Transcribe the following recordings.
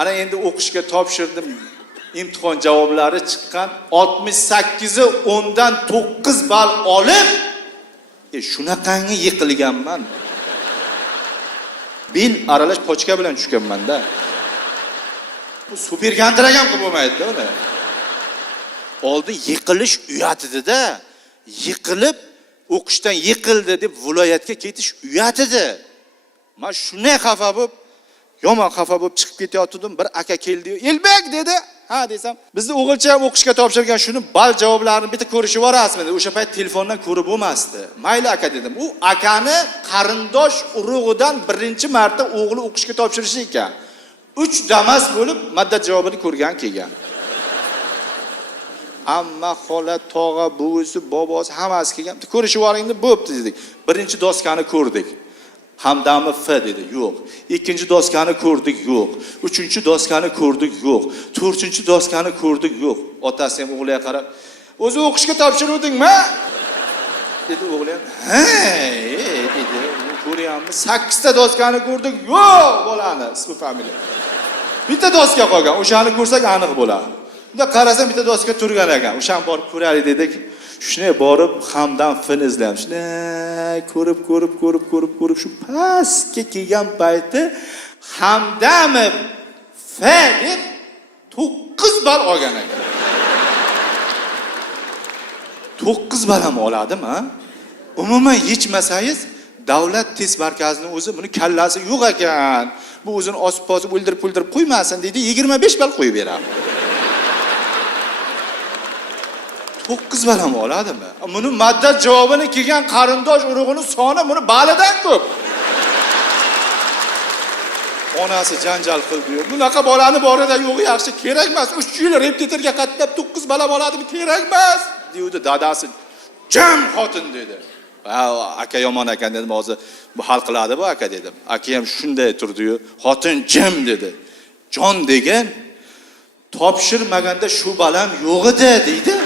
Ana endi o'qishga topshirdim. İmtihon javoblari chiqqan. 68 10dan 9 ball olib, shunaqangi yiqilganman. Bil aralash pochka bilan tushganman-da. Bu super gandiragan qilib bo'lmaydi-da uni. Oldin yiqilish uyat edi-da. Yiqilib o'qishdan yiqildi deb viloyatga ketish uyat edi. Men shunday xafa bo'lib, yomon xafa bo'lib chiqib ketayotdim. Bir aka keldi, "Elbek" dedi. Ha desam, bizni o'g'ilcha ham o'qishga topshirgan shuni bal javoblarini bitta ko'rishib borasizmi dedi. O'sha payt telefondan ko'rib bo'lmasdi. Mayli aka dedim. U akani qarindosh urug'idan birinchi marta o'g'li o'qishga topshirishi ekan. 3 damas bo'lib maddat javobini ko'rgan kelgan. Amma xola, tog'a, buvisi, bobosi hammasi kelgan. Ko'rishib boringni bo'pti dedik. Birinchi doskani ko'rdik. Hamdami F dedi, yo'q. Ikkinchi doskani ko'rdik, yo'q. Uchinchi doskani ko'rdik, yo'q. To'rtinchi doskani ko'rdik, yo'q. Otasi ham o'g'liga qarab, "O'zi o'qishga topshiruvdingmi?" dedi o'g'li ham. "Ha, dedi. Ko'ryapmiz. 8 ta doskani ko'rdik, yo'q bolani, ismi familiya. Bitta doska qolgan. O'shani ko'rsak aniq bo'ladi." Bunda qarasam bitta doska turgan ekan. O'shani borib ko'raylik dedik. Shunday borib Hamdam F'ni izlaymiz. Shunday ko'rib shu pastga kelgan payti Hamdamov F deb 9 ball olgan ekan. 9 ball ham oladimi? Umuman yechmasangiz davlat test markazining o'zi buni kallasi yo'q ekan. Bu o'zini osib-posib o'ldirib qo'ymasin dedi, 25 ball qo'yib beradi. 9 ball ham oladimi? Buni maddat javobini kelgan qarindosh urug'ining soni buni balidan ko'p. Onasi janjal qildi. Bunaqa bolani borida yo'q, yaxshi kerak emas. 3 yil repetitorga qatnab 9 ball oladimi? Kerak emas, deydi dadasi. Jam xotin dedi. Aka yomon ekan dedim, hozir bu hal qiladi bu aka dedim. Aka ham shunday turdi-yu, xotin jim dedi. Jon degan topshirmaganda shu balam yo'q edi deydi.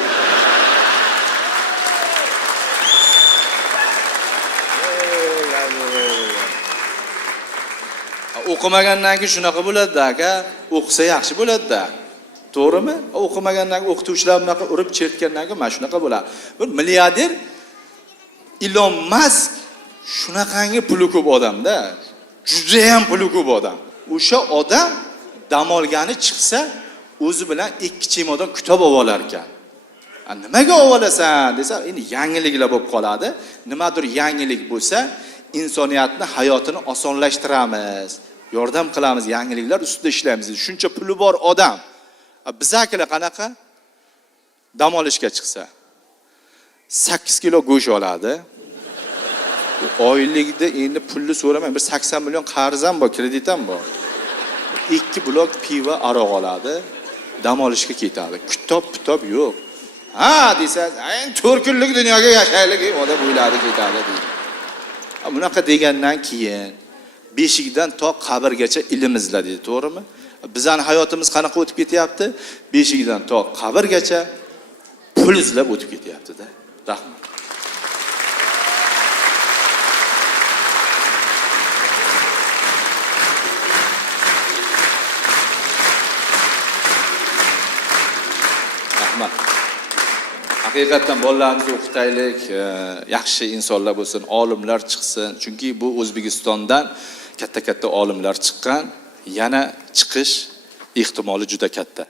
O'qimagandan keyin shunaqa bo'ladi-da aka, o'qisa yaxshi bo'ladi-da. To'g'rimi? O'qimagandan keyin o'qituvchilar bunaqa urib chertgandan keyin mana shunaqa bo'ladi. Bir milliarder Elon Musk shunaqangi puli ko'p odam-da. Juda ham puli ko'p odam. O'sha odam dam olgani chiqsa, o'zi bilan 2 chemodon kitob olib olar ekan. Nimaga olib olasan desa, endi yangiliklar bo'lib qoladi. Nimadir yangilik bo'lsa, insoniyatni hayotini osonlashtiramiz, yordam qilamiz, yangiliklar ustida ishlaymiz. Shuncha puli bor odam. Bizakilar qanaqa? Dam olishga chiqsa 8 kilo go'sht oladi. Oylikda endi pulni so'ramang, bir 80 million qarzam bor, kreditam bor. 2 blok pivo, aroq oladi, dam olishga ketadi. Kitob yo'q. Ha desangiz, "Eng 4 kunlik dunyoga yashaylik" odam o'yladi ketadi deydi. Bunaqa degandan keyin beshikdan to qabrgacha ilm izladi, to'g'rimi? Bizning hayotimiz qanaqa o'tib ketyapti? Beshikdan to qabrgacha pul izlab o'tib ketyapti-da. Rahmat. Rahmat. Haqiqatan bolalarimizni o'qitaylik, yaxshi insonlar bo'lsin, olimlar chiqsin. Chunki bu O'zbekistondan katta olimlar chiqqan, yana chiqish ehtimoli juda katta.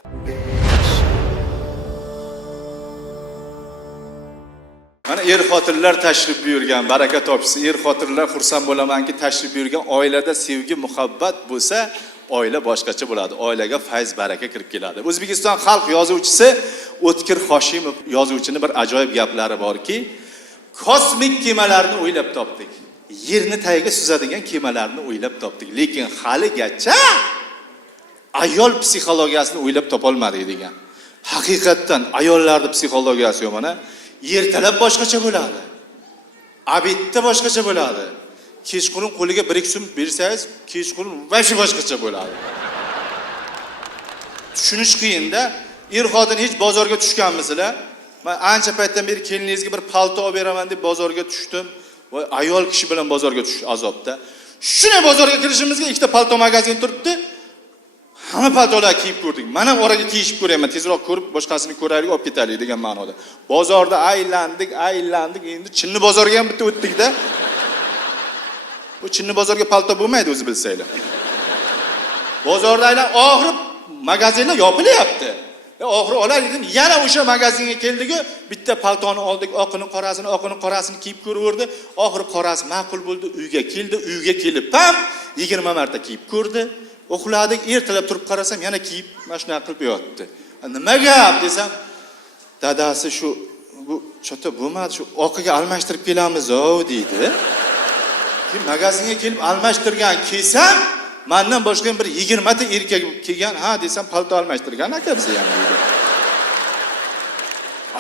Mana xotinlar tashrif buyurgan, baraka topsin. Xotinlar xursand bo'lamanki, tashrif buyurgan oilada sevgi, muhabbat bo'lsa, oila boshqacha bo'ladi. Oilaga fayz, baraka kirib keladi. O'zbekiston xalq yozuvchisi O'tkir Hoshimov yozuvchining bir ajoyib gaplari borki, kosmik kemalarni o'ylab topdik. Yerni tagiga suzadigan kemalarni o'ylab topdik. Lekin haligacha ayol psixologiyasini o'ylab topolmadik degan. Haqiqatan ayollarning psixologiyasi mana ertalab boshqacha bo'ladi. Abitda boshqacha bo'ladi. Kechqurun qo'liga 1-2 so'm bersangiz, kechqurun vashi boshqacha bo'ladi. Tushunish qiyin-da. Xotin hech bozorga tushganmisizlar? Men ancha paytdan beri keliningizga bir palto olib beraman deb bozorga tushdim. Voy, ayol kishi bilan bozorga tushish azobda. Shunday bozorga kirishimizga ikkita palto magazin turibdi. hamma paltolar kiyib ko'rdik. Men ham oraga kiyishib ko'raman, tezroq ko'rib boshqasini ko'raylik, olib ketaylik degan ma'noda. Bozorda aylandik, endi Chinni bozorga ham bitta o'tdik-da. Bu Chinni bozorga palto bo'lmaydi, o'zi bilsanglar. Bozorda aylan oxiri magazinlar yopilyapti. Oxiri olar dedim, yana o'sha magazinga keldik-ku, bitta paltoni oldik, oqini qorasini kiyib ko'raverdi. Oxiri qorasi ma'qul bo'ldi, uyga kelib ham 20 marta kiyib ko'rdi. Uxladik, ertalab turib qarasam, yana kiyib mana shunaqa qilib yotdi. Nima gap desam, dadasi shu bu chota bo'lmadi, shu oqiga almashtirib kelamiz-o deydi. Keyin magazinga kelib almashtirgan kelsam, mendan boshqa bir 20 ta erkak kelgan, ha desam, palto almashtirgan aka bizni ham deydi.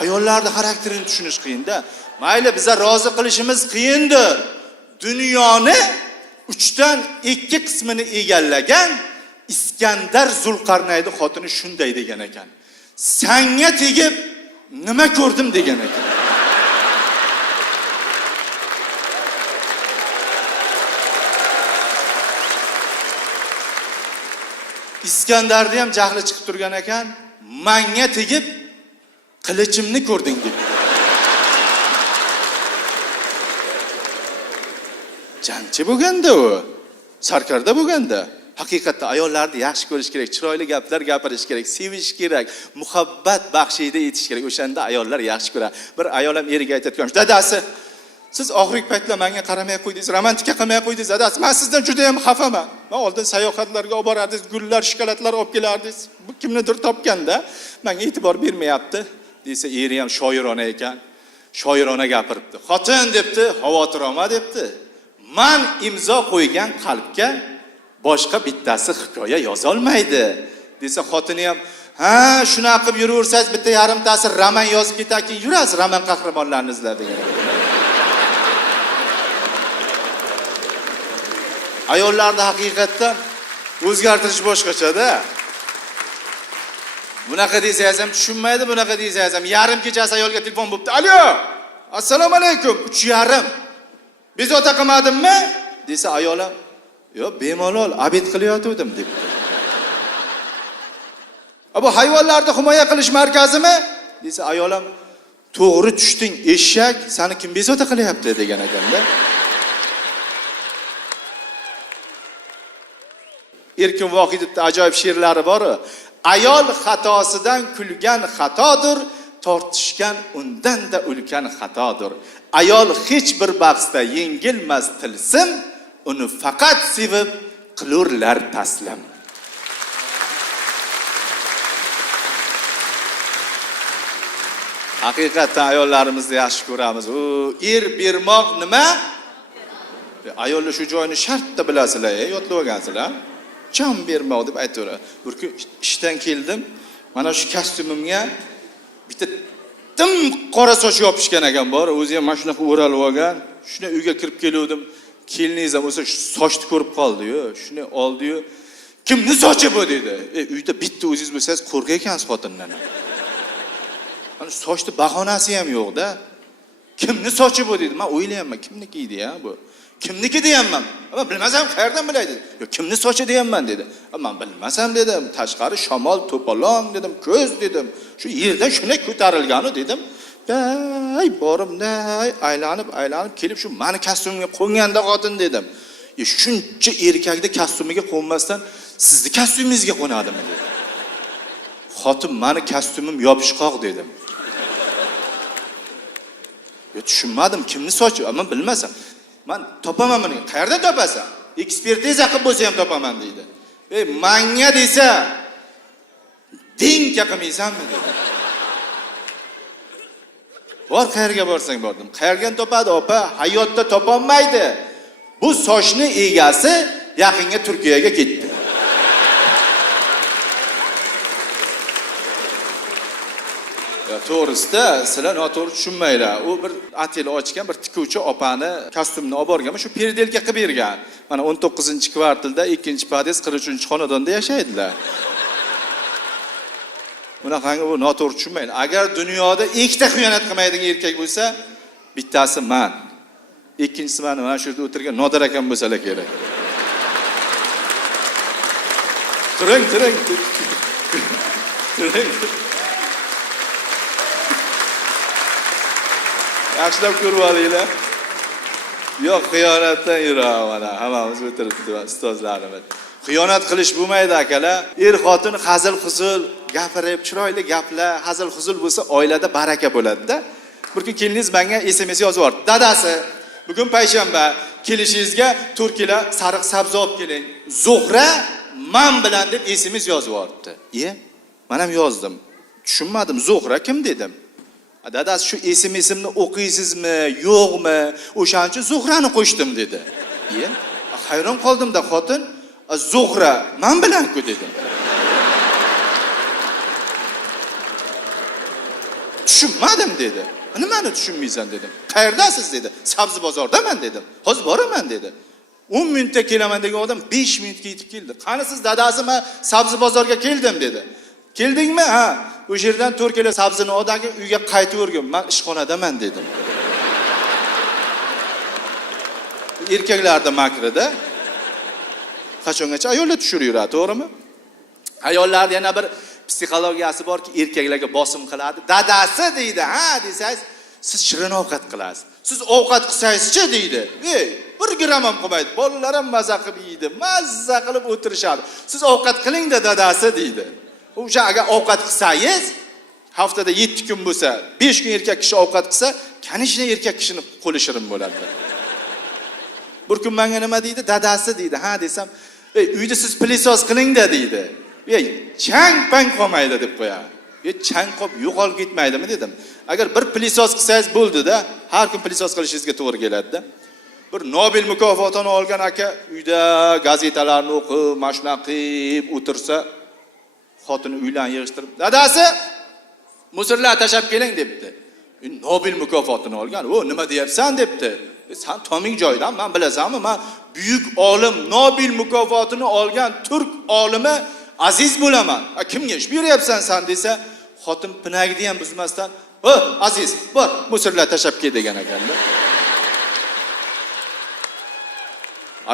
Ayollarning xarakterini tushunish qiyin-da. Mayli bizlar rozi qilishimiz qiyindir. Dunyoni 3dan 2 qismini egallagan Iskandar Zulqarnaynning xotini shunday degan ekan. Senga tegib nima ko'rdim degan ekan. Iskandarni ham jahli chiqib turgan ekan, menga tegib qilichimni ko'rding deb. Jangchi bo'lganda u, sarkarda bo'lganda, haqiqatda ayollarni yaxshi ko'rish kerak, chiroyli gaplar gapirish kerak, sevish kerak, muhabbat baxshida etish kerak. O'shanda ayollar yaxshi ko'radi. Bir ayol ham eriga aytayotgan, "Dadasi, siz oxirgi paytlar menga qaramay qo'ydingiz, romantika qilmay qo'ydingiz, dadasi. Men sizdan juda ham xafaman. Men oldin sayohatlarga olib borardingiz, gullar, shokoladlar olib kelardingiz. Bu kimnidir topganda menga e'tibor bermayapti." desa, eri ham shoirona ekan. Shoirona gapiribdi. "Xotin debdi, xavotir olma debdi. Men imzo qo'ygan qalbga boshqa bittasi hikoya yoza olmaydi." desa, xotini ham, "Ha, shunaqa qilib yuraversangiz, bitta yarimtasi roman yozib ketaki, yurasiz roman qahramonlarini izlab" degan. Ayollarni haqiqatdan o'zgartirish boshqacha-da. Bunaqa desangiz ham tushunmaydi, bunaqa desangiz ham yarim kechasi ayolga telefon bo'libdi. "Alo, assalomu alaykum, 3:30. Bezovta qilmadimmi?" desa, ayol ham, "Yo'q, bemalol obed qilayotgandim" debdi. "Bu hayvonlarni himoya qilish markazimi?" desa, ayol ham, "To'g'ri tushding, eshak, seni kim bezovta qilyapti" degan ekanda. Erkin Vohidovning ajoyib she'rlari bor. Ayol xatosidan kulgan xatodir, tortishgan undan-da ulkan xatodir. Ayol hech bir bahsda yengilmas tilsim, uni faqat sevib qilurlar taslim. Haqiqatdan ayollarimizni yaxshi ko'ramiz. U er bermoq nima? Ayollar shu joyini shartda bilasizlar, yodlab olgansizlar. Cham bermoq deb aytaveradi. Bir kun ishdan keldim, mana shu kostyumimga bitta tim qora soch yopishgan ekan bor, o'zi ham mana shunaqa o'ralib olgan. Shuni uyga kirib keldim. Keliningiz ham o'sha sochni ko'rib qoldi-yu, shuni oldi-yu. "Kimni sochi bu?" dedi. Uyda bitta o'zingiz bo'lsangiz qo'rqar ekansiz xotindan. Mana sochni bahonasi ham yo'q-da. "Kimni sochi bu?" dedi. Men o'ylayapman, kimniki edi-ya bu? Kimniki deyapman. Ama bilmasam qayerdan bilay dedi. "Yo, kimni sochi deyapman" dedi. Men bilmasam dedim. Tashqari shamol to'polon dedim, ko'z dedim. Shu yerdan shunday ko'tarilgani dedim. Ay borimday aylanib kelib shu meni kostyumimga qo'nganda xotin dedim. Shuncha erkakni kostyumiga qo'nmasdan sizni kostyumingizga qo'nadimi dedi. Xotin meni kostyumim yopishqoq dedim. Yo, tushunmadim, kimni sochi? Men bilmasam. Men topaman buni. Qayerda topasan? Ekspertiza qilib bo'lsa ham topaman deydi. Menga desa, dinka qilmaysanmi dedi. Bor qayerga borsang bordim. Qayerdan topadi opa? Hayotda topolmaydi. Bu sochni egasi yaqinga Turkiyaga ketdi. To'g'risida sizlar noto'g'ri tushunmanglar. U bir otel ochgan bir tikuvchi opani kostyumni olib borgan, shu perdelka qilib bergan. Mana 19-kvartalda 2-podez 43-xonadonda yashaydilar. Bunaqangi bu noto'g'ri tushunmanglar. Agar dunyoda ikkita xiyonat qilmaydigan erkak bo'lsa, bittasi men. Ikkinchisi mana shu yerda o'tirgan Nodar akam bo'lsalar kerak. Turing. Turing. Yaxshilab ko'rib olinglar. Yo'q, xiyonatdan yuradi mana. Hammamiz o'tiribdi ustozlarimiz. Xiyonat qilish bo'lmaydi akalar. Er-xotin hazil-huzul gapirib, chiroyli gaplar, hazil-huzul bo'lsa oilada baraka bo'ladi-da. Bir kun keliningiz menga SMS yozib yubordi. Dadasi, bugun payshanba, kelishingizga 4 kilo sariq sabzi olib keling. Zuhra men bilan deb SMS yozib yubordi. Men ham yozdim. Tushunmadim. Zuhra kim dedim. Dadasi, shu SMS'imni o'qiysizmi, yo'qmi? O'shaning uchun Zuhrani qo'shdim dedi. Hayron qoldim-da, xotin, Zuhra men bilan-ku dedim. Tushunmadim dedi. Nimani tushunmaysan dedim. Qayerdasiz dedi. Sabzi bozordaman dedim. Hozir boraman dedi. 10 minutda kelaman degan odam 5 minutga yetib keldi. Qani siz dadasi, men sabzi bozorga keldim dedi. Keldingmi? Ha. O'sha yerdan 4 kilo sabzini odamga uyga qaytib o'rgim. Men ishxonadaman dedim. Erkaklarda makrida qachongacha ayollar tushirib yuradi, to'g'rimi? Ayollarda yana bir psixologiyasi borki, erkaklarga bosim qiladi. Dadasi deydi, ha desangiz, siz shirin ovqat qilasiz. Siz ovqat qilsangiz-chi deydi. 1 gram ham qolmaydi. Bolalar ham maza qilib yeydi, mazza qilib o'tirishadi. Siz ovqat qiling-da dadasi deydi. O'sha agar ovqat qilsangiz, haftada 7 kun bo'lsa, 5 kun erkak kishi ovqat qilsa, kanishni erkak kishini qo'li shirin bo'ladi. Bir kun menga nima deydi? Dadasi deydi. Ha desam, uyda siz pilisos qiling-da deydi. Chang-pang qolmaydi deb qo'yadi. Chang qolib yo'qolib ketmaydimi dedim. Agar bir pilisos qilsangiz bo'ldi-da, har kun pilisos qilishingizga to'g'ri keladi-da. Bir Nobel mukofotini olgan aka uyda gazetalarni o'qib, mashina qilib o'tirsa, xotini uylan yig'ishtirib, dadasi, musirlar tashab keling debdi. Nobel mukofotini olgan. O, nima deyapsan debdi. Sen toming joydan, men bilasanmi, men buyuk olim, Nobel mukofotini olgan turk olimi Aziz bo'laman. Kimga ish beryapsan sen desa, xotin pinagini ham buzmasdan, "O, Aziz, bor, musirlar tashab kel" degan ekanda.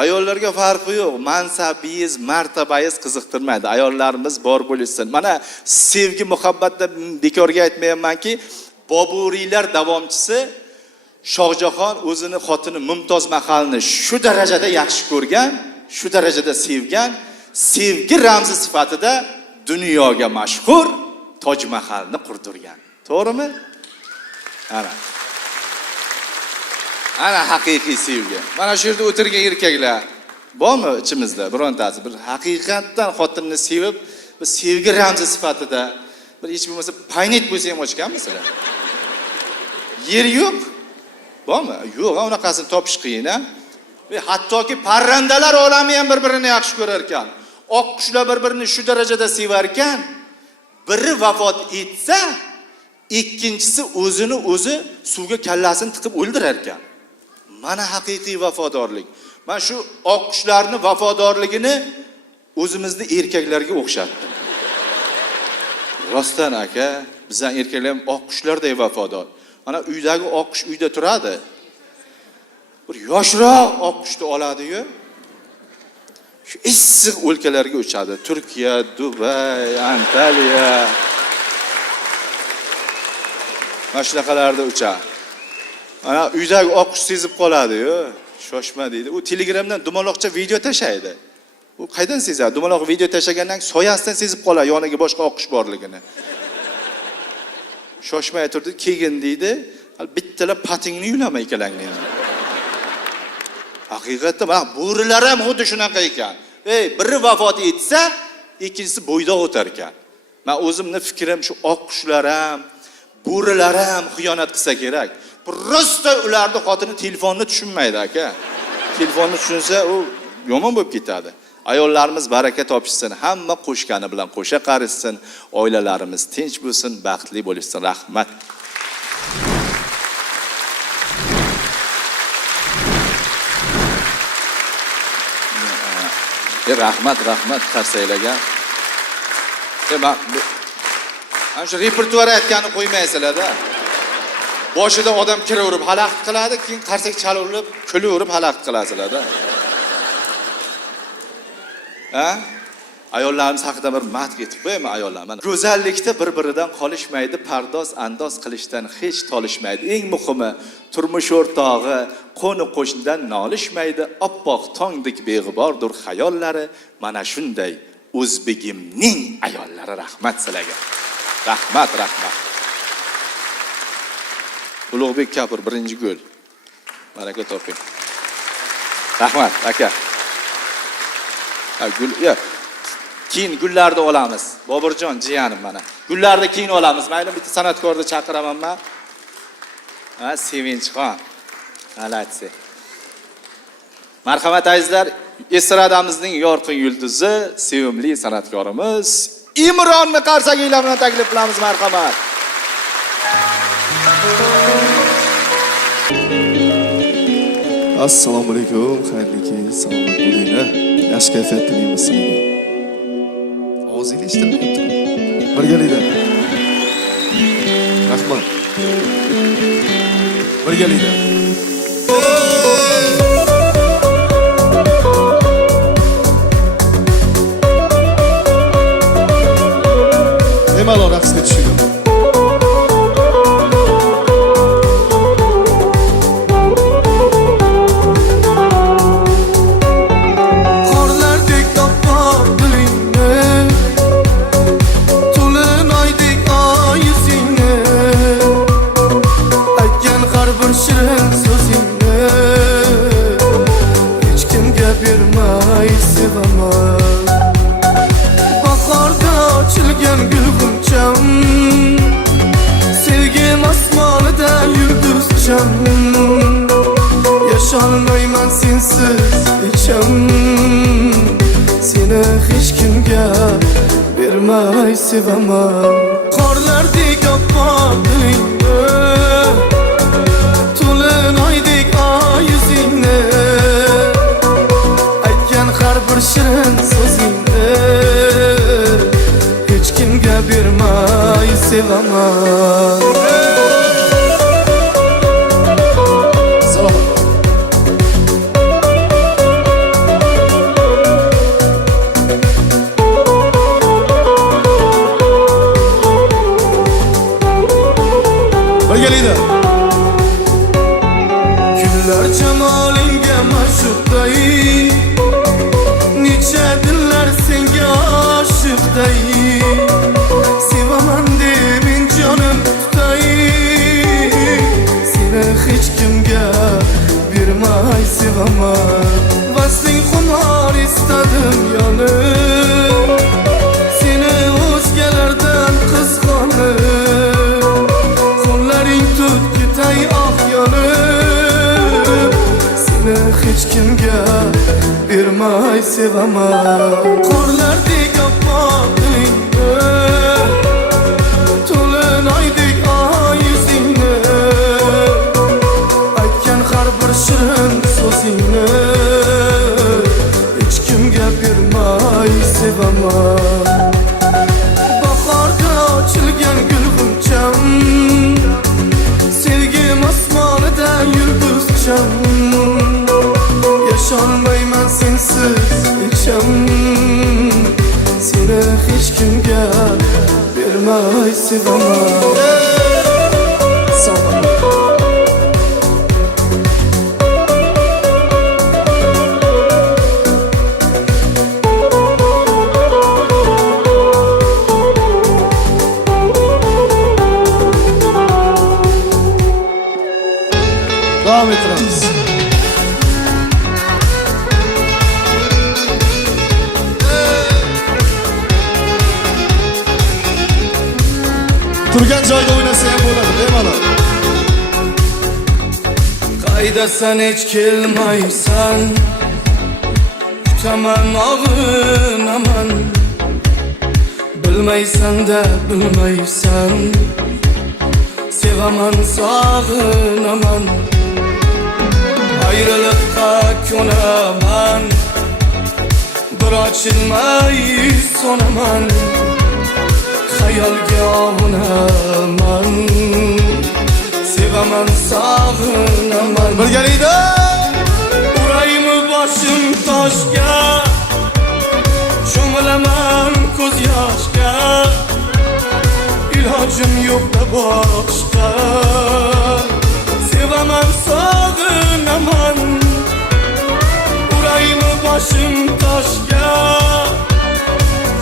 Ayollarga farqi yo'q. Mansabingiz, martabangiz qiziqtirmaydi. Ayollarimiz bor bo'lsin. Mana sevgi, muhabbatda bekorga aytmayapmanki, Boburiylar davomchisi Shohjahon o'zini xotini Mumtoz Mahalni shu darajada yaxshi ko'rgan, shu darajada sevgan, sevgi ramzi sifatida dunyoga mashhur Toj Mahalni qurdirgan. To'g'rimi? Ana haqiqiy sevgi. Mana shu yerda o'tirgan erkaklar bormi ichimizda birontasi bir haqiqatdan xotinni sevib, bir sevgi ramzi sifatida bir hech bo'lmasa paynit bo'lsa ham ochganmisizlar? Yer yo'q. Bormi? Yo'q, unaqasini topish qiyin-a. Ve hattoki parrandalar olami ham bir-birini yaxshi ko'rar ekan. Oqqushlar bir-birini shu darajada sevar ekan, biri vafot etsa, ikkinchisi o'zini o'zi suvga kallasini tiqib o'ldirar ekan. Mana haqiqiy vafodorlik. Men shu oqqushlarni vafodorligini o'zimizni erkaklarga o'xshatdim. Rostdan aka, bizning erkaklar ham oqqushlardek vafodor. Mana uydagi oqqush uyda turadi. Bir yoshroq oqqushni oladi-yu, shu issiq o'lkalarga uchadi. Turkiya, Dubay, Antaliya. Mana shunaqalarda uchadi. Ana uydagi oqqush sezib qoladi-yu, shoshma deydi. U Telegramdan dumaloqcha video tashlaydi. U qaydan sezadi? Dumaloq video tashlagandan soyasidan sezib qoladi yoniga boshqa oqqush borligini. Shoshmay turdi, "Kelgin" deydi. Bittalar patingni yulama ikkalangni. Haqiqatda mana bo'rilar ham xuddi shunaqa ekan. Biri vafot etsa, ikkinchisi bo'ydoq o'tar ekan. Men o'zimning fikrim shu oqqushlar ham, bo'rilar ham xiyonat qilsa kerak. Prosta ularning xotini telefonni tushunmaydi aka. Telefonni tushunsa, u yomon bo'lib ketadi. Ayollarimiz baraka topishsin, hamma qo'shgani bilan qo'sha qarishsin, oilalarimiz tinch bo'lsin, baxtli bo'lishsin. Rahmat. Rahmat qarsaylagan. Men ana shu repertuar aytganini qo'ymaysizlar-da. Boshida odam kiraverib xalaqit qiladi, keyin qarsak chalaverib, kulaverib xalaqit qilasizlar-da. Ayollarimiz haqida bir mat ketib qo'yaman ayollar. Mana go'zallikda bir-biridan qolishmaydi, pardoz andoz qilishdan hech tolishmaydi. Eng muhimi, turmush o'rtog'i, qo'ni-qo'shnidan nolishmaydi. Oppoq tongdek beg'ubordir xayollari. Mana shunday o'zbegimning ayollari, rahmat sizlarga. Rahmat. Ulug'bek Kapur birinchi gol. Baraka toping. Rahmat aka. Gul, ya. Keyin gullarni olamiz. Boburjon jiyanim mana. Gullarni keyin olamiz. Mayli bitta san'atkorni chaqiraman men. Sevinchxon. G'alatsi. Marhamat azizlar, estradamizning yorqin yulduzi, sevimli san'atkorimiz Imronni qarsaginglar bilan taklif qilamiz, marhamat. Assalomu alaykum, xayrli keng, salomat bo'linglar. Yaxshi kayfiyat tilaymiz sizlarga. Ovozingni eshitmayapti. Birgalikda. Rahmat. Birgalikda. Bemalol raqsga tushing. Yaşalmayman sensiz içim, seni hiç kimge vermay sevemem. Qorlardek oppoqligingni, to'lin oydek oy yuzingni, aytgan har bir shirin so'zingni hech kimga bermay sevemem. Güllar cemalingga ma'shuqday, necha dillar senga oshiqday, sevaman deb men jonim tutay, seni hech kimga bermay sevaman. Vasling xumor istadim yonib, seni o'zgalardan qizg'onib, qo'llaring tut ketay oq yonib, seni hech kimga bermay sevaman. Qorlardek oppoqligingni, to'lin oydek oy yuzingni, aytgan har bir shirin so'zingni hech kimga bermay sevaman. Bahorda ochilgan gulg'uncham, sevgim osmonida yulduzcham, yaşalmayman sensiz içim, seni hech kimga bermay sevaman. Devam ettiramiz. Turgan joyda o'ynasa ham bo'ladi, bemalol. Qaydasan hech kelmaysan, kutaman og'inaman, bilmaysan da bilmaysan, sevaman sog'inaman. Ayrılıkka ko'naman, bir ochilmay so'naman, xayolga ovunaman, sevaman sog'inaman. Birgalikda uraymi boshim toshga, cho'milib Cho'milaman ko'z yoshga, ilojim yo'q-da boshqa. Sevaman, sog'inaman, uraymi boshim toshga.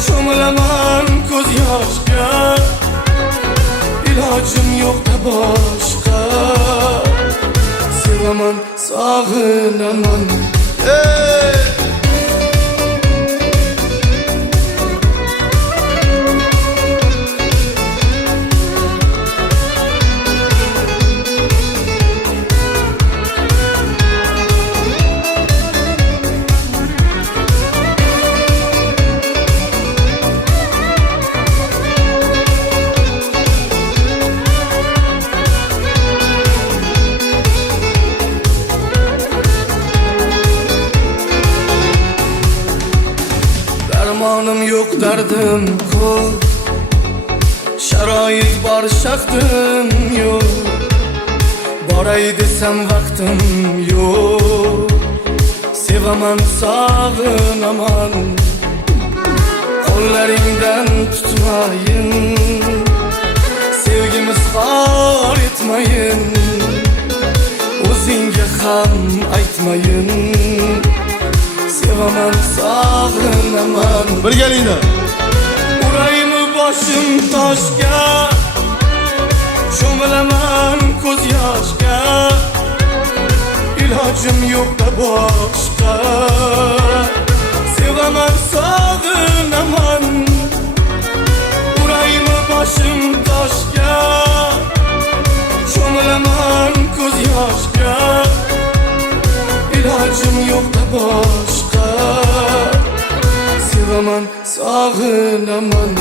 Cho'milaman ko'z yoshga, ilojim yo'q-da boshqa. Sevaman, sog'inaman. Darmonim yo'q, dardim ko'p, sharoit bor, shaqtim yo'q. Boray desam vaqtim yo'q. Sevaman, sog'inaman, qo'llaringdan tutmayin, sevgimiz xor etmayin, o'zingga ham aytmayin. Sevaman, sog'inaman. Birgalikda. Uraymi boshim toshga, cho'milaman ko'z yoshga, ilojim yo'q-da boshqa. Sevaman, sog'inaman, uraymi boshim toshga, cho'milaman ko'z yoshga, ilojim yo'q-da boshqa. Sevaman, sog'inaman.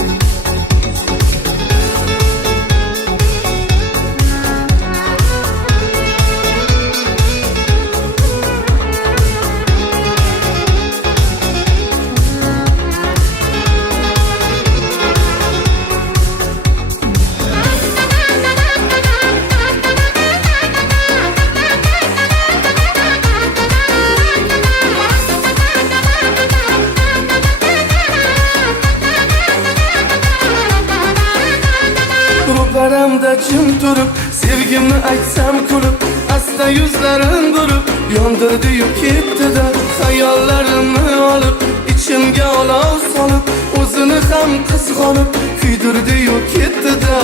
Ro'paramda jim turib, sevgimni aytsam kulib, asta yuzlarim burib, yondirdi-yu ketdi-da. Xayollarimni olib, ichimga olov solib, o'zini ham qizg'onib, kuydirdi-yu ketdi-da.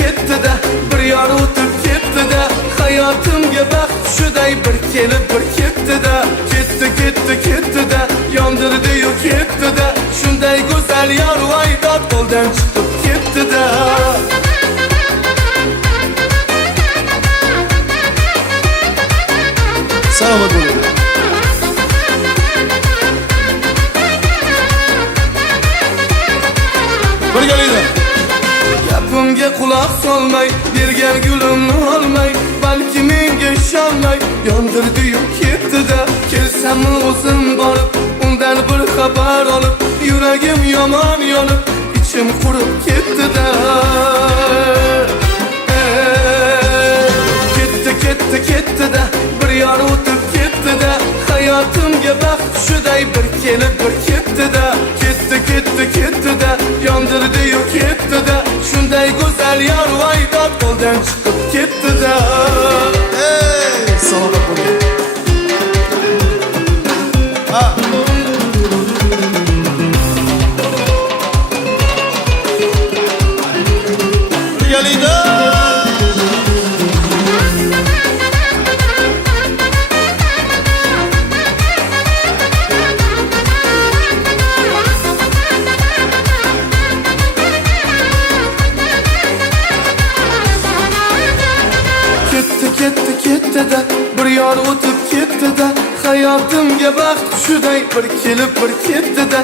Ketdi-da, bir yor o'tib ketdi-da. Hayotimga baxt shuday bir kelib bir ketdi-da. Ketdi-da, yondirdi-yu ketdi-da. Shunday go'zal yor voydod qo'ldan chiqib ketdi-da. Salomat bo'ling. Birgalikda. Gapimga quloq solmay, bergan gulimni olmay, balki menga ishonmay, yondirdi-yu ketdi-da. Kelsam o'zim borib, undan bir xabar olib, yuragim yomon yonib, ichim qurib ketdi-da. Ketdi-da, bir yor o'tib ketdi-da. Hayotimga baxt shuday bir kelib bir ketdi-da. Ketdi-da, yondirdi-yu ketdi-da. Shunday go'zal yor voydod qo'ldan chiqib ketdi-da. Salomat bo'ling. Birgalikda. Ketdi-da, bir yor o'tib ketdi-da. Hayotimga baxt shuday bir kelib bir ketdi-da.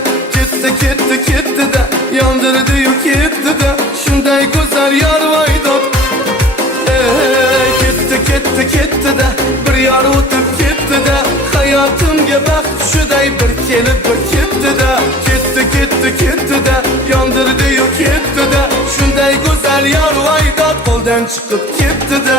Ketdi-da, yondirdi-yu ketdi-da. Shunday go'zal yor voydod. Ketdi-da, bir yor o'tib ketdi-da. Hayotimga baxt shuday bir kelib bir ketdi-da. Ketdi-da, yondirdi-yu ketdi-da. Shunday go'zal yor voydod qo'ldan chiqib ketdi-da.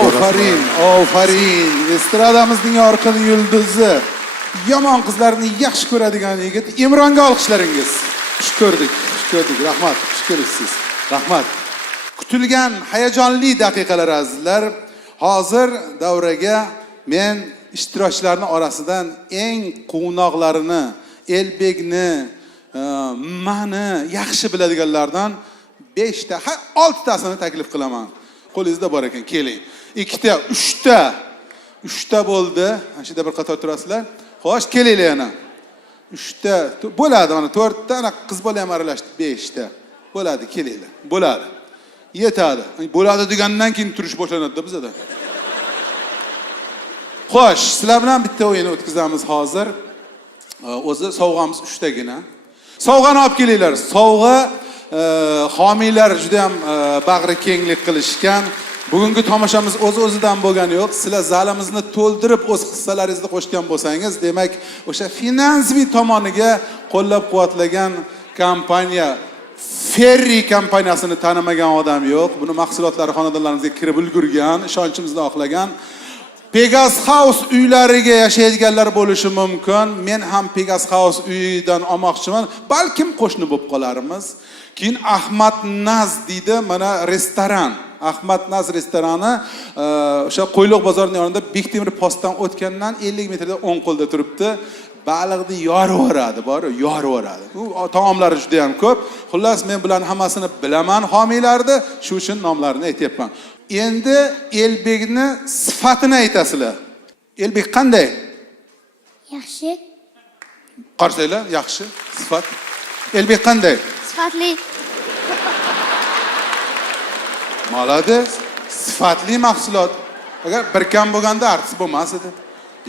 Ofarin, ofarin. Estradamizning yorqin yulduzi, yomon qizlarni yaxshi ko'radigan yigit Imronga olqishlaringiz. Xush ko'rdik. Rahmat, xush kelibsiz. Rahmat. Kutilgan hayajonli daqiqalar azizlar. Hozir davraga men ishtirokchilarning orasidan eng quvnoqlarini, Elbekni, mani yaxshi biladiganlardan 5 ta, 6 tasini taklif qilaman. Qo'lingizda bor ekan, keling. 2 ta, 3 ta. 3 ta bo'ldi. Ana shu yerda bir qator turasizlar. Xo'sh, kelinglar yana. 3 ta bo'ladi, mana 4 ta qiz bola ham aralashdi, 5 ta. Bo'ladi, kelinglar. Bo'ladi. Yetadi. Bo'ladi degandan keyin turish boshlanadi bizda. Xo'sh, sizlar bilan bitta o'yin o'tkazamiz hozir. O'zi sovg'amiz 3 tagina. Sovg'ani olib kelinglar. Sovg'a homiylar juda ham bag'ri kenglik qilishgan. Bugungi tomoshamiz o'z-o'zidan bo'lgani yo'q. Sizlar zalimizni to'ldirib o'z hissalaringizni qo'shgan bo'lsangiz, demak, o'sha finansiy tomoniga qo'llab-quvvatlagan kompaniya Ferri kompaniyasini tanimagan odam yo'q. Buni mahsulotlari xonadonlarimizga kirib ulgurgan, ishonchimizni oqlagan. Pegas House uylariga yashaydiganlar bo'lishi mumkin. Men ham Pegas House uyidan olmoqchiman. Balkim qo'shni bo'lib qolarmiz. Keyin Ahmad Naz deydi, mana restoran. Ahmad Naz restorani o'sha Qo'yliq bozorining yonida Bektemir postdan o'tgandan 50 metrda o'ng qo'lda turibdi. Baliqni yorib yoradi. U taomlari juda ham ko'p. Xullas, men bularning hammasini bilaman, homiylarni, shu uchun nomlarini aytyapman. Endi Elbekni sifatini aytasizlar. Elbek qanday? Yaxshi. Qarsanglar, yaxshi. Sifat. Elbek qanday? Sifatli. Malades. Sifatli mahsulot. Agar bir kam bo'lganda artist bo'lmas edi.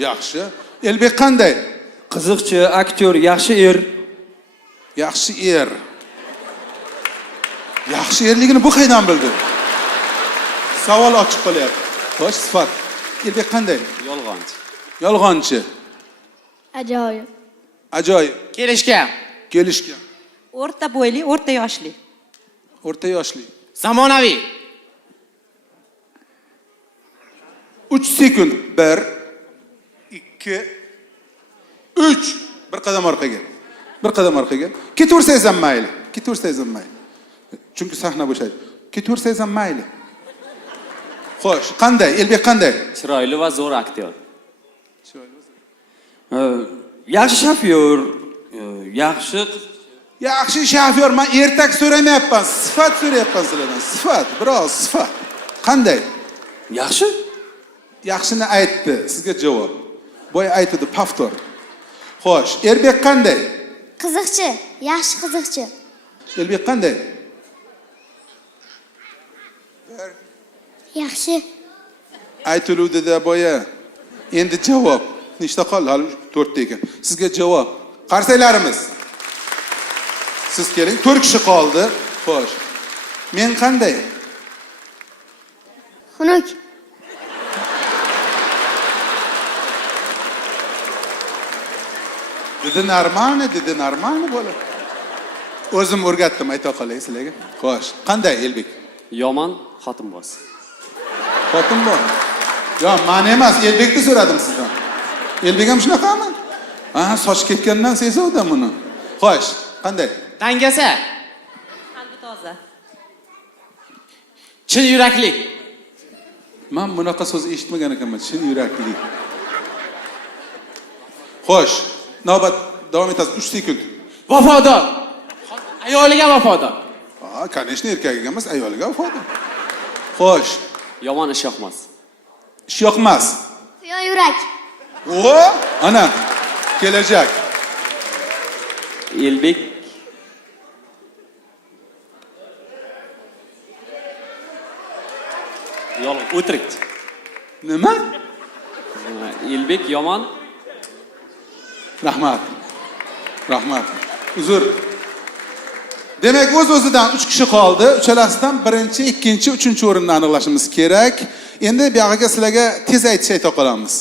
Yaxshi. Elbek qanday? Qiziqchi, aktyor, yaxshi er. Yaxshi er. Yaxshi erligini bu qaydan bildi? Savol ochiq qolyapti. Xo'sh, sifat. Elbek qanday? Yolg'onchi. Yolg'onchi. Ajoyib. Ajoyib. Kelishgan. O'rta bo'yli, o'rta yoshli. O'rta yoshli. Zamonaviy. 3 sekund. 1 2 3. Bir qadam orqaga. Ketaversangiz ham mayli. Chunki sahna bo'shaydi. Ketaversangiz ham mayli. Xo'sh, qanday? Elbek qanday? Chiroyli va zo'r aktyor. Yaxshi shofyor, Yaxshi shofyor. Men ertak so'ramayapman, sifat so'rayapman sizlardan. Biroz sifat. Qanday? yaxshi. Yaxshini aytdi, sizga javob. Boya aytdi, paftor. Xo'sh, Elbek qanday? Qiziqchi, yaxshi qiziqchi. Elbek qanday? Yaxshi. Aytiluvdi-da boya. Endi javob. Nechta qoldi? Hali 4 ta ekan. Sizga javob. Qarsaylarimiz. Siz keling, 4 kishi qoldi. Xo'sh. Men qanday? Xunuk. Dedi normalni bo'la. O'zim o'rgatdim, ayta qolay sizlarga. Xo'sh, qanday Elbek? Yomon xotinboz. Xotin bor. Yo, men emas, Elbekni so'radim sizdan. Elbek ham shunaqami? Ha, soch ketgandan sezuvdi buni. Xo'sh, qanday? Dangasa. Qalbi toza. Chin yuraklik. Men bunaqa so'z eshitmagan ekanman, chin yurakli. Xo'sh, navbat davom etasiz 3 sekund. Vafodor. Ayoliga vafodor. Ha, конечно, erkagiga emas, ayoliga vafodor. Xo'sh, Yomon ish yoqmas. ish yoqmas. Quyon yurak. O, ana, kelajak. Elbek yolg'on, o'tirikchi. Nima? Elbek yomon. Rahmat. Uzr. Demak, o'z-o'zidan 3 kishi qoldi. Uchalasidan birinchi, ikkinchi, uchinchi o'rinni aniqlashimiz kerak. Endi bu yerga sizlarga tez ayta qolamiz.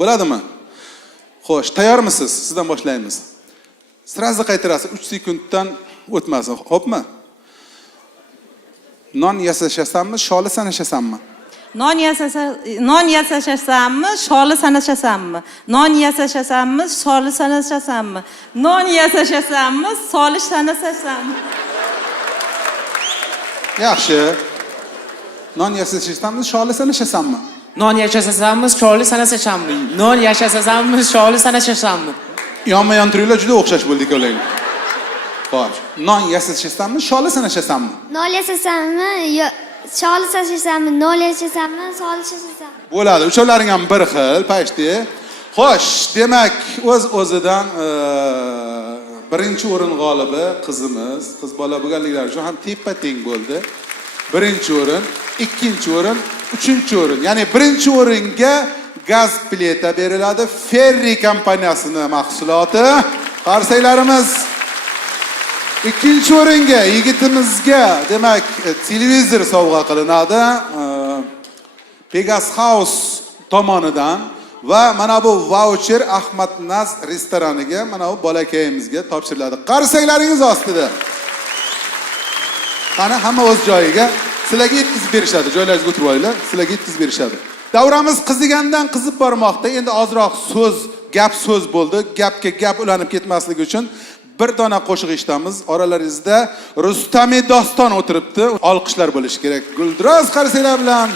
Bo'ladimi? Xo'sh, tayyormisiz? Sizdan boshlaymiz. Sirazni qaytarasiz, 3 sekunddan o'tmasin, xo'pmi? Non yasashasanmi, sholi sanashasanmi? non yasashasanmi, sholi sanashasanmi? Non yasashasanmi, sholi sanashasanmi? Non yasashasanmi, sholi sanashasanmi? Yaxshi. Non yasashsanmi, sholi sanashasanmi? Non yashasanmi, sholi sanashasanmi? Non yashasanmi, sholi sanashasanmi? Yonma-yon turinglar juda o'xshash bo'ldik o'ylang. Xo'sh. Non yasashsanmi, sholi sanashasanmi? Nol yasasammi, sholi sashasammi, nol yasasammi, sholi sashasammi. Bo'ladi. Uchalaring ham bir xil, paytda. Xo'sh, demak, o'z-o'zidan birinchi o'rin g'olibi qizimiz, qiz bola bo'lganliklari uchun ham teppa-teng bo'ldi. Birinchi o'rin, ikkinchi o'rin, uchinchi o'rin. Ya'ni birinchi o'ringa gaz plita beriladi. Ferri kompaniyasining mahsuloti. Qarsaklarimiz ikkinchi o'ringa yigitimizga, demak, televizor sovg'a qilinadi. Pegas House tomonidan va mana bu voucher Ahmad Naz restoraniga, mana bu bolakayimizga topshiriladi. Qarsaklaringiz ostida. Qani hamma o'z joyiga sizlarga yetkazib berishadi. Joylaringizga o'tirib olinglar, sizlarga yetkazib berishadi. Davramiz qizigandan qizib bormoqda. Endi ozroq gap so'z bo'ldi. Gapga gap ulanib ketmasligi uchun bir dona qo'shiq eshitamiz. Oralaringizda Rustami Doston o'tiribdi. Olqishlar bo'lishi kerak. Guldiroz qarsaklar bilan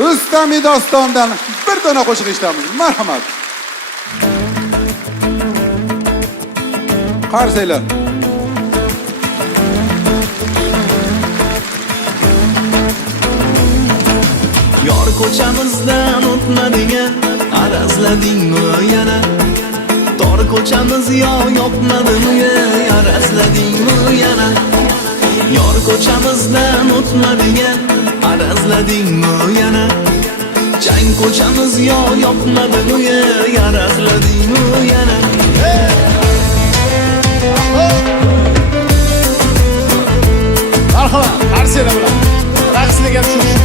Rustami Dostondan bir dona qo'shiq eshitamiz. Marhamat. Qarsaklar. Yor ko'chamizdan o'tmading, arazladingmi yana? Tor ko'chamiz yoqmadimi, arazladingmi yana? Yor ko'chamizdan o'tmading, arazladingmi yana? Chang ko'chamiz yoqmadimi, arazladingmi yana? Marhamat, qarsaklar bilan raqslarga tushish.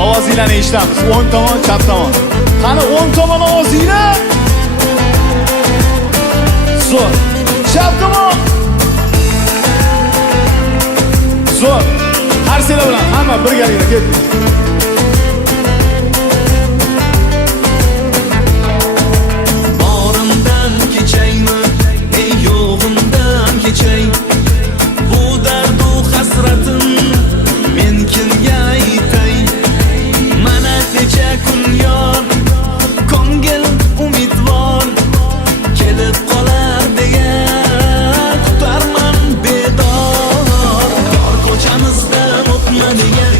Ovozinglarni eshitamiz. O'ng tomon, chap tomon. Qani o'ng tomon ovozinglar. Zo'r. Chap tomon. Zo'r. Qarsaklar bilan hamma birgalikda ketdik. Borimdan kechaymi, ey yo'g'imdan kechay. Bu dardu hasratim men kimga aytay? Mana necha kun yor, ko'ngil umidvor, kelib qolar deya kutarman bedor. Tor ko'chamizdan o'tma degan,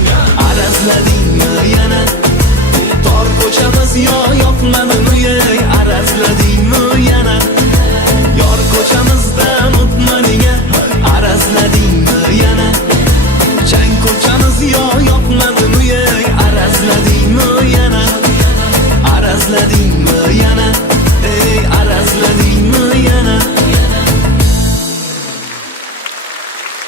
araz esladingmi yana tor ko'chamiz yon